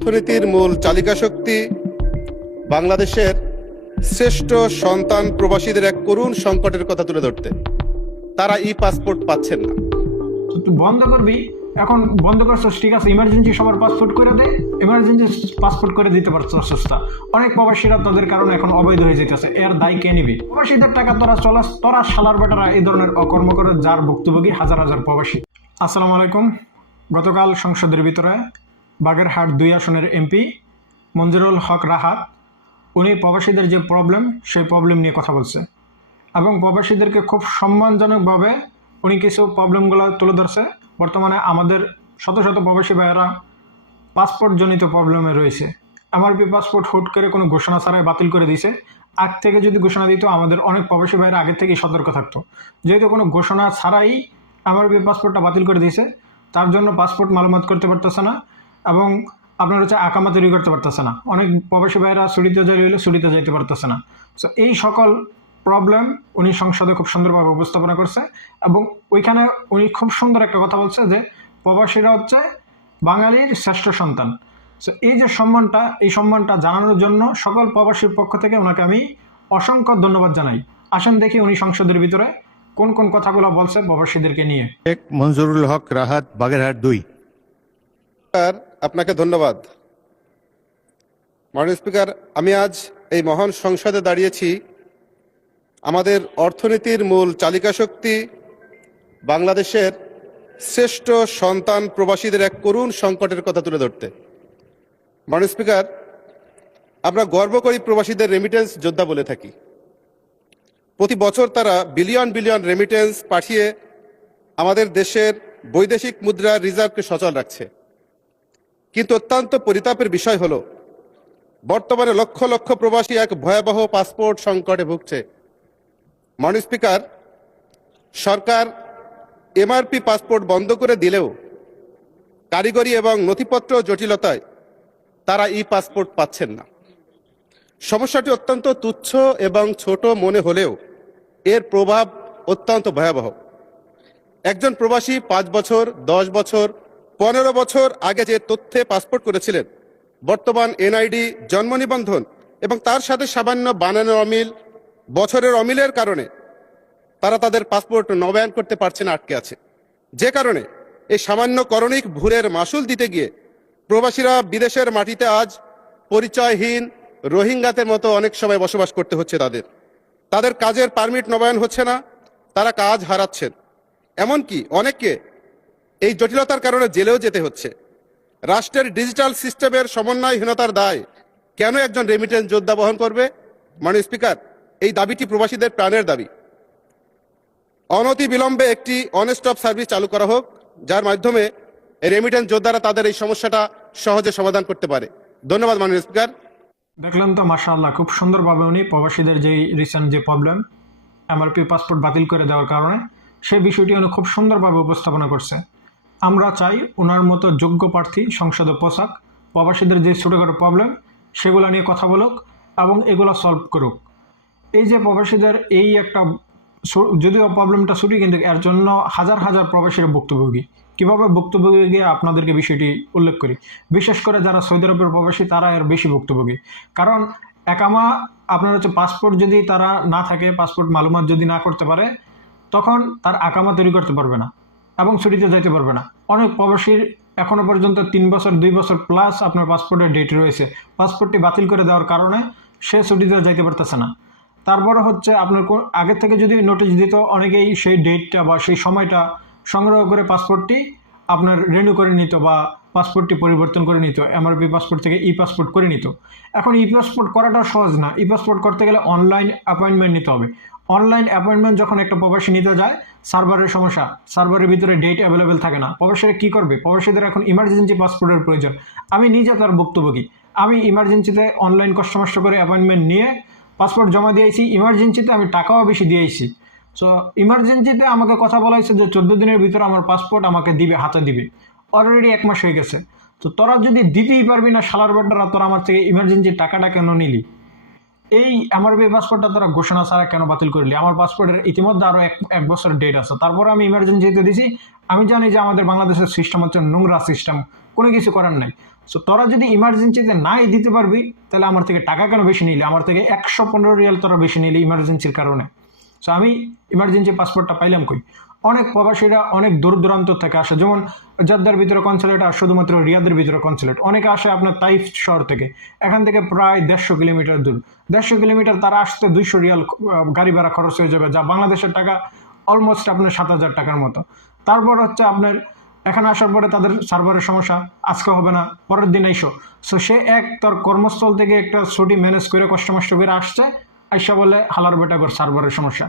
অর্থনীতির মূল চালিকা শক্তি বাংলাদেশের শ্রেষ্ঠ সন্তান প্রবাসীদের এক করুণ সংকটের কথা তুলে ধরতে। তারা ই পাসপোর্ট পাচ্ছেন না। তুই বন্ধ করবি, এখন বন্ধ করছিস, ঠিক আছে, ইমার্জেন্সি সবার পাসপোর্ট করে দে, ইমার্জেন্সি পাসপোর্ট করে দিতে পারছো সস্তা। অনেক প্রবাসীরা তাদের কারণে এখন অবৈধ হয়ে যেতেছে, এর দায় কে নিবি? প্রবাসীদের টাকা তোরা শালার বেটারা এই ধরনের অকর্ম করে, যার ভুক্তভোগী হাজার হাজার প্রবাসী। আসসালামু আলাইকুম। গতকাল সংসদের ভিতরে বাগেরহাট 2 আসনের এমপি মঞ্জুরুল হক রাহাত উনি প্রবাসীদের যে প্রবলেম, সেই প্রবলেম নিয়ে কথা বলছে এবং প্রবাসীদেরকে খুব সম্মানজনকভাবে উনি কিছু প্রবলেমগুলো তুলে ধরছে। বর্তমানে আমাদের শত শত প্রবাসী ভাইয়েরা পাসপোর্টজনিত প্রবলেমে রয়েছে। এমআরপি পাসপোর্ট হুট করে কোনো ঘোষণা ছাড়াই বাতিল করে দিয়েছে। আগ থেকে যদি ঘোষণা দিত, আমাদের অনেক প্রবাসী ভাইয়েরা আগে থেকেই সতর্ক থাকতো। যেহেতু কোনো ঘোষণা ছাড়াই এমআরপি পাসপোর্টটা বাতিল করে দিয়েছে, তার জন্য পাসপোর্ট মালুমাত করতে পারতেছে না এবং আপনার হচ্ছে আকামা তৈরি করতে পারতেছে না। অনেক প্রবাসী ভাইয়েরা ছুটিতে যাই হইলে ছুটিতে যাইতে পারতেছে না। সো এই সকল প্রবলেম উনি সংসদে খুব সুন্দরভাবে উপস্থাপনা করছে এবং ওইখানে উনি খুব সুন্দর একটা কথা বলছে যে প্রবাসীরা হচ্ছে বাঙালির শ্রেষ্ঠ সন্তান। সো এই যে সম্মানটা, এই সম্মানটা জানানোর জন্য সকল প্রবাসীর পক্ষ থেকে ওনাকে আমি অসংখ্য ধন্যবাদ জানাই। আসুন দেখি উনি সংসদের ভিতরে কোন কোন কথাগুলো বলছে প্রবাসীদেরকে নিয়ে। মঞ্জুরুল হক রাহাত, বাগেরহাট 2। স্যার, আপনাকে ধন্যবাদ। মাননীয় স্পিকার, আমি আজ এই মহান সংসদে দাঁড়িয়েছি আমাদের অর্থনীতির মূল চালিকা শক্তি বাংলাদেশের শ্রেষ্ঠ সন্তান প্রবাসীদের এক করুণ সংকটের কথা তুলে ধরতে। মাননীয় স্পিকার, আমরা গর্ব করি প্রবাসীদের রেমিটেন্স যোদ্ধা বলে থাকি। প্রতি বছর তারা বিলিয়ন বিলিয়ন রেমিটেন্স পাঠিয়ে আমাদের দেশের বৈদেশিক মুদ্রা রিজার্ভকে সচল রাখছে। কিন্তু অত্যন্ত পরিতাপের বিষয় হলো বর্তমানে লক্ষ লক্ষ প্রবাসী এক ভয়াবহ পাসপোর্ট সংকটে ভুগছে। মাননীয় স্পিকার, সরকার এমআরপি পাসপোর্ট বন্ধ করে দিলেও কারিগরি এবং নথিপত্র জটিলতায় তারা ই পাসপোর্ট পাচ্ছেন না। সমস্যাটি অত্যন্ত তুচ্ছ এবং ছোট মনে হলেও এর প্রভাব অত্যন্ত ভয়াবহ। একজন প্রবাসী 5 বছর, 10 বছর, 15 বছর আগে যে তথ্যে পাসপোর্ট করেছিলেন, বর্তমান এনআইডি, জন্ম নিবন্ধন এবং তার সাথে সামান্য বানানোর অমিল, বছরের অমিলের কারণে তারা তাদের পাসপোর্ট নবায়ন করতে পারছে না, আটকে আছে। যে কারণে এই সামান্য করণিক ভুলের মাসুল দিতে গিয়ে প্রবাসীরা বিদেশের মাটিতে আজ পরিচয়হীন রোহিঙ্গাদের মতো অনেক সময় বসবাস করতে হচ্ছে। তাদের কাজের পারমিট নবায়ন হচ্ছে না, তারা কাজ হারাচ্ছেন। এমনকি অনেককে এই জটিলতার কারণে জেলেও যেতে হচ্ছে। রাষ্ট্রের ডিজিটাল সিস্টেমের সমন্বয়হীনতার দায় কেন একজন রেমিটেন্স যোদ্ধা বহন করবে? মাননীয় স্পিকার, এই দাবিটি প্রবাসীদের প্রাণের দাবি। অনতি বিলম্বে একটি অন স্টপ সার্ভিস চালু করা হোক, যার মাধ্যমে রেমিটেন্স যোদ্ধারা তাদের এই সমস্যাটা সহজে সমাধান করতে পারে। ধন্যবাদ মাননীয় স্পিকার। দেখলেন তো, মাশাআল্লাহ, খুব সুন্দরভাবে উনি প্রবাসীদের যে রিসেন্ট যে প্রবলেম এমআরপি পাসপোর্ট বাতিল করে দেওয়ার কারণে, সেই বিষয়টি উনি খুব সুন্দরভাবে উপস্থাপনা করছে। আমরা চাই ওনার মতো যোগ্য প্রার্থী সংসদে পোশাক, প্রবাসীদের যে ছোটোখাটো প্রবলেম সেগুলো নিয়ে কথা বলুক এবং এগুলো সলভ করুক। এই যে প্রবাসীদের এই একটা, যদিও প্রবলেমটা ছুটি, কিন্তু এর জন্য হাজার হাজার প্রবাসীরা ভুক্তভোগী। কীভাবে ভুক্তভোগী আপনাদেরকে বিষয়টি উল্লেখ করি। বিশেষ করে যারা সৌদি আরবের প্রবাসী, তারা এর বেশি ভুক্তভোগী। কারণ একামা আপনার হচ্ছে পাসপোর্ট যদি তারা না থাকে, পাসপোর্ট মালুমাত যদি না করতে পারে, তখন তার আকামা তৈরি করতে পারবে না এবং ছুটিতে যাইতে পারবে না। অনেক প্রবাসীর এখনও পর্যন্ত 3 বছর, 2 বছর প্লাস আপনার পাসপোর্টের ডেট রয়েছে। পাসপোর্টটি বাতিল করে দেওয়ার কারণে সে ছুটিতে যাইতে পারতেছে না। তারপরে হচ্ছে আপনার আগের থেকে যদি নোটিশ দিত, অনেকেই সেই ডেটটা বা সেই সময়টা সংগ্রহ করে পাসপোর্টটি আপনার রিনিউ করে নিত বা পাসপোর্টটি পরিবর্তন করে নিত, এমআরপি পাসপোর্ট থেকে ই পাসপোর্ট করে নিত। এখন ই পাসপোর্ট করাটা সহজ না। ই পাসপোর্ট করতে গেলে অনলাইন অ্যাপয়েন্টমেন্ট নিতে হবে। অনলাইন অ্যাপয়েন্টমেন্ট যখন একটা প্রবাসী নিতে যায়, সার্ভারের সমস্যা, সার্ভারের ভিতরে ডেট অ্যাভেলেবেল থাকে না। প্রবাসীরা কী করবে? প্রবাসীদের এখন ইমার্জেন্সি পাসপোর্টের প্রয়োজন। আমি নিজে তার ভুক্তভোগী। আমি ইমার্জেন্সিতে অনলাইন কষ্ট মষ্ট করে অ্যাপয়েন্টমেন্ট নিয়ে পাসপোর্ট জমা দিয়েছি। ইমার্জেন্সিতে আমি টাকাও বেশি দিয়েছি। সো ইমার্জেন্সিতে আমাকে কথা বলা হয়েছে যে 14 দিনের ভিতরে আমার পাসপোর্ট আমাকে দিবে, হাতে দিবে। অলরেডি 1 মাস হয়ে গেছে। তো তোরা যদি দিতেই পারবি না, শালার বেটারা, তোরা আমার থেকে ইমার্জেন্সির টাকাটা কেন নিলি? এই এমআরপি পাসপোর্টটা তোরা ঘোষণা ছাড়া কেন বাতিল করলি? আমার পাসপোর্টের ইতিমধ্যে আরও এক বছর ডেট আছে, তারপরে আমি ইমার্জেন্সিতে দিছি। আমি জানি যে আমাদের বাংলাদেশের সিস্টেম হচ্ছে নোংরা সিস্টেম, কোনো কিছু করার নাই। সো তোরা যদি ইমার্জেন্সিতে নাই দিতে পারবি তাহলে আমার থেকে টাকা কেন বেশি নিলে, আমার থেকে 115 রিয়াল তোরা বেশি নিলে ইমার্জেন্সির কারণে। সো আমি ইমার্জেন্সি পাসপোর্টটা পাইলাম কই? অনেক প্রবাসীরা অনেক দূর দূরান্ত থেকে আসে, যেমন জর্দার ভিতরে কনসুলেট আর শুধুমাত্র রিয়াদের ভিতরে কনসুলেট। অনেকে আসে আপনার তাইফ শহর থেকে, এখান থেকে প্রায় 150 কিলোমিটার দূর। 150 কিলোমিটার তারা আসতে 200 রিয়াল গাড়ি ভাড়া খরচ হয়ে যাবে, যা বাংলাদেশের টাকা অলমোস্ট আপনার 7,000 টাকার মতো। তারপর হচ্ছে আপনার এখানে আসার পরে তাদের সার্ভারের সমস্যা, আজকে হবে না পরের দিন আইসো। সো সে তার কর্মস্থল থেকে একটা ছুটি ম্যানেজ করে কষ্ট মষ্ট করে আসছে, আইসা বলে হালার বেটাগর সার্ভারের সমস্যা।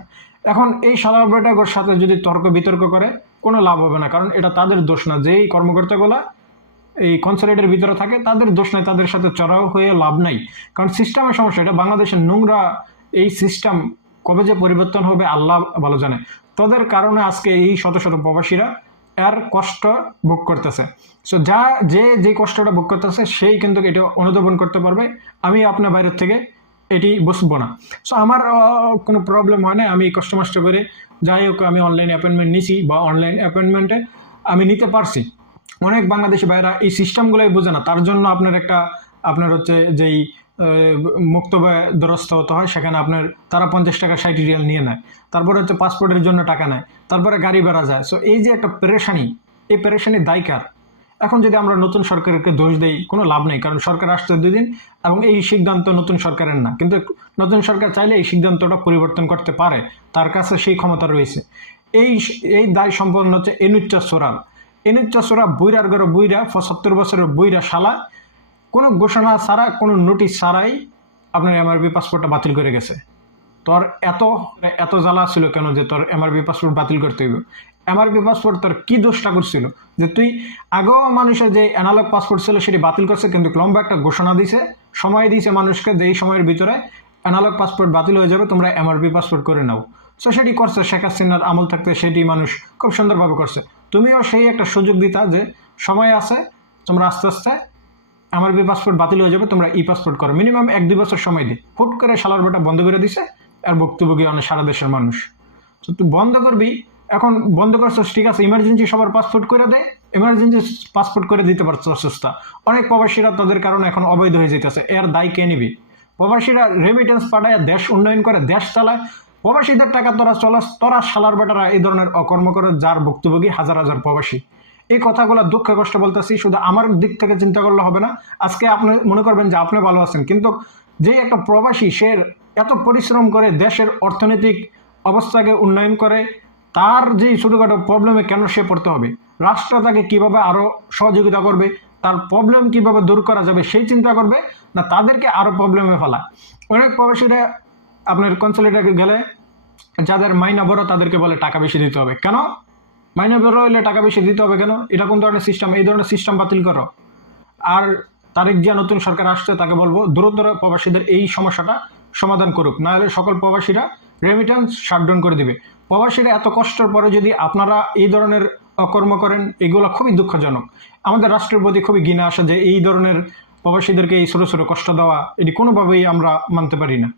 এখন এই শালার বেটাগর সাথে যদি তর্ক বিতর্ক করে কোনো লাভ হবে না, কারণ এটা তাদের দোষ না। যেই কর্মকর্তাগুলা এই কনসুলেটের ভিতরে থাকে তাদের দোষ নাই, তাদের সাথে চড়াও হয়ে লাভ নাই, কারণ সিস্টেমের সমস্যা। এটা বাংলাদেশের নোংরা এই সিস্টেম, কবে যে পরিবর্তন হবে আল্লাহ ভালো জানে। তাদের কারণে আজকে এই শত শত প্রবাসীরা এর কষ্ট ভোগ করতেছে। সো যে কষ্টটা ভোগ করতেছে সেই কিন্তু এটা অনুধাবন করতে পারবে। আমি আপনার বাইরের থেকে এটি বুঝবো না। সো আমার কোনো প্রবলেম হয় না, আমি কষ্ট মষ্ট করে যাই হোক আমি অনলাইন অ্যাপয়েন্টমেন্ট নিছি বা অনলাইন অ্যাপয়েন্টমেন্টে আমি নিতে পারছি। অনেক বাংলাদেশি ভাইরা এই সিস্টেমগুলোই বোঝে না, তার জন্য আপনার হচ্ছে যেই মুক্ত দ্বারস্থ হতে হয়, সেখানে তারা 50 টাকা 60 রিয়াল নিয়ে নেয়, তারপরে হচ্ছে পাসপোর্টের জন্য টাকা নেয়, তারপরে গাড়ি ভাড়া যায়। সো এই যে একটা পেরেশানি, এই পেরেশানি দায় কার? এখন যদি আমরা নতুন সরকারকে দোষ দেই কোনো লাভ নেই, কারণ সরকার আসছে 2 দিন এবং এই সিদ্ধান্ত নতুন সরকারের না, কিন্তু নতুন সরকার চাইলে এই সিদ্ধান্তটা পরিবর্তন করতে পারে, তার কাছে সেই ক্ষমতা রয়েছে। এই দায় সম্পন্ন হচ্ছে এনুচ্চা সোরা বুইরার ঘরে বুইরা 75 বছরের বুইরা শালা কোনো ঘোষণা ছাড়া কোনো নোটিশ ছাড়াই আপনার এমআরবি পাসপোর্টটা বাতিল করে গেছে। তোর এত জ্বালা ছিল কেন যে তোর এমআরবি পাসপোর্ট বাতিল করতে হইব? এমআরবি পাসপোর্ট তোর কি দোষটা করছিল যে তুই আগেও মানুষের যে অ্যানালগ পাসপোর্ট ছিল সেটি বাতিল করছে, কিন্তু লম্বা একটা ঘোষণা দিছে, সময় দিয়েছে মানুষকে যে এই সময়ের ভিতরে অ্যানালগ পাসপোর্ট বাতিল হয়ে যাবে, তোমরা এমআরবি পাসপোর্ট করে নাও। সো সেটি করছে, শেখ হাসিনার আমল থাকতে সেটি মানুষ খুব সুন্দরভাবে করছে। তুমিও সেই একটা সুযোগ দিতা যে সময় আছে, তোমরা আস্তে আস্তে এমআরবি পাসপোর্ট বাতিল হয়ে যাবে, তোমরা ই পাসপোর্ট করো। মিনিমাম 1-2 বছর সময় দিই, হুট করে শালার বেটা বন্ধ করে দিছে আর ভুক্তভোগী অনেক সারা দেশের মানুষ। তো তুই বন্ধ করবি, এখন বন্ধ করছিস ঠিক আছে, ইমার্জেন্সি সবার পাসপোর্ট করে দেয়, ইমার্জেন্সি পাসপোর্ট করে দিতে পারছো সস্তা। অনেক প্রবাসীরা তাদের কারণে এখন অবৈধ হয়ে যেতেছে, এর দায় কে নিবি? প্রবাসীরা রেমিটেন্স পাঠায় দেশ উন্নয়ন করে, দেশ চালায়, প্রবাসীদের টাকা তোরা শালার বেটারা এই ধরনের অকর্ম করে, যার ভুক্তভোগী হাজার হাজার প্রবাসী। এই কথাগুলো দুঃখে কষ্ট বলতেছি, শুধু আমার দিক থেকে চিন্তা করলে হবে না। আজকে আপনি মনে করবেন যে আপনি ভালো আছেন, কিন্তু যে একটা প্রবাসী সে এত পরিশ্রম করে দেশের অর্থনৈতিক অবস্থাকে উন্নয়ন করে, তার যে ছোটোখাটো প্রবলেমে কেন সে পড়তে হবে? রাষ্ট্র তাকে কীভাবে আরও সহযোগিতা করবে, তার প্রবলেম কিভাবে দূর করা যাবে সেই চিন্তা করবে, না তাদেরকে আরও প্রবলেমে ফেলা। অনেক প্রবাসীরা আপনার কনসুলেটে গেলে যাদের মাইনা বড় তাদেরকে বলে টাকা বেশি দিতে হবে। কেন মাইনা বড় হলে টাকা বেশি দিতে হবে কেন? এটা কোন ধরনের সিস্টেম? এই ধরনের সিস্টেম বাতিল করো। আর তারিখ যে নতুন সরকার আসছে তাকে বলবো দ্রুত প্রবাসীদের এই সমস্যাটা সমাধান করুক, না হলে সকল প্রবাসীরা রেমিটেন্স শাটডাউন করে দিবে। প্রবাসীরা এত কষ্টের পরে যদি আপনারা এই ধরনের অকর্ম করেন, এগুলো খুবই দুঃখজনক। আমাদের রাষ্ট্রের প্রতি খুবই ঘৃণা আসে যে এই ধরনের প্রবাসীদেরকে এই ছোটো ছোটো কষ্ট দেওয়া, এটি কোনোভাবেই আমরা মানতে পারি না।